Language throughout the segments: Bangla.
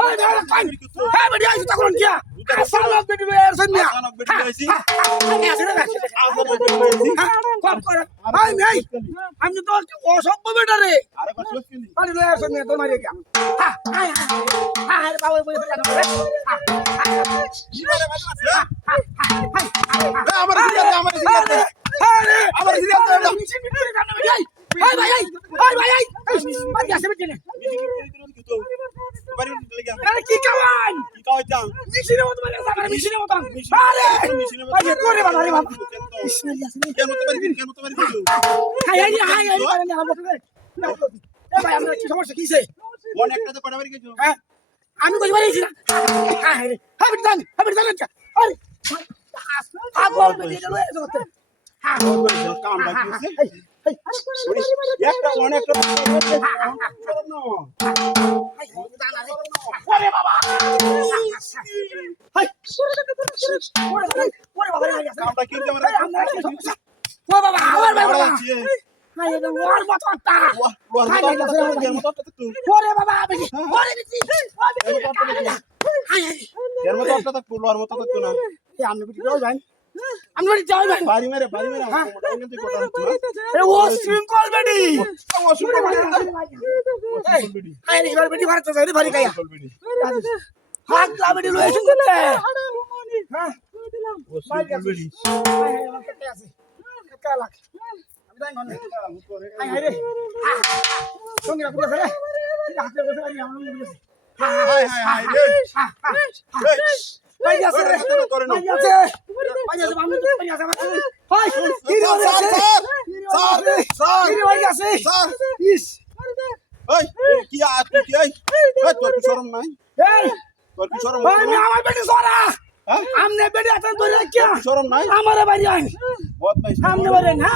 Hey, buddy, I should talk on here. সালাম বেটি লয়ে আসছেন না বেটি লইছি আসলে বেটি লইছি কম করে ভাই ভাই আমি তো অসভ্য বেটা রে আরে কত লইছি বাড়ি লয়ে আসছেন না তোমার গিয়া হ্যাঁ হ্যাঁ হ্যাঁ হ্যাঁ বাবা বলে জানো রে জিবারে বাজি মারছে হ্যাঁ আমার সিরিয়াস আমার সিরিয়াস আরে আমার সিরিয়াস এটা মিছি মিছি জানো ভাই ভাই ভাই ভাই ভাই ভাই বাড়ি আসবে কেন বাড়ি লাগা আরে কি কাওয়ান কি কইতাম মতো মানে সাকারে মিছিনের মতো আরে আরে করে বাবা রে বাবা বিসমিল্লাহ কেন মতো বাড়ি কেন মতো বাড়ি হাই হাই হাই হাই পারে না আমার সাথে এ ভাই আমরা কি সমস্যা কিছে মনে একটা তো গেছো হ্যাঁ আমি কই পারিছি না হ্যাঁ রে হাবিট দান হাবিট দান আরে আগল বেরিয়ে গেল এই জগতে হ্যাঁ কাম বাকি আছে একটা মনে একটা ওরে বাবা বিটি ভারত যাই গায়া হাত লা বেটি লয়ে শুন করতে হ্যাঁ আমার কেটে আছে কেটে লাগ আমি যাই ননে হাই হাই রে সঙ্গে রাখতে রে হাতে বসে আমি আমরা বসে হাই হাই হাই রে ভাই আছে রে ভাই আছে ভাই আছে আমি ভাই আছে হাই কি রে স্যার স্যার স্যার কি রে ভাই আছে স্যার ইস এই কি আজ কি এই তোর কি শরম নাই এই তোর কি শরম ভাই আমার বেটি সরা হ্যাঁ আমনে বেটি আছেন ধরে কি শরম নাই আমারে বাড়ি আইন সামনে বাড়ি না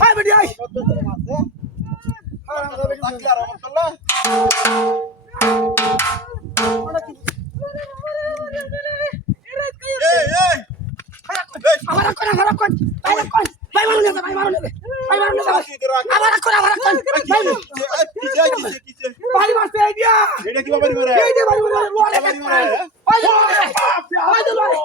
হাই বেটি আই আমার কোন আমার কোন ভাই কোন ভাই মারুন না ভাই মারুন না ভাই মারুন না আমার কোন আমার কোন ভাই ভাই দিয়া এটা কি বাবা রে? এই যে বাড়ি রে? লড়ে কাজ করে ওই লড়ে ওই লড়ে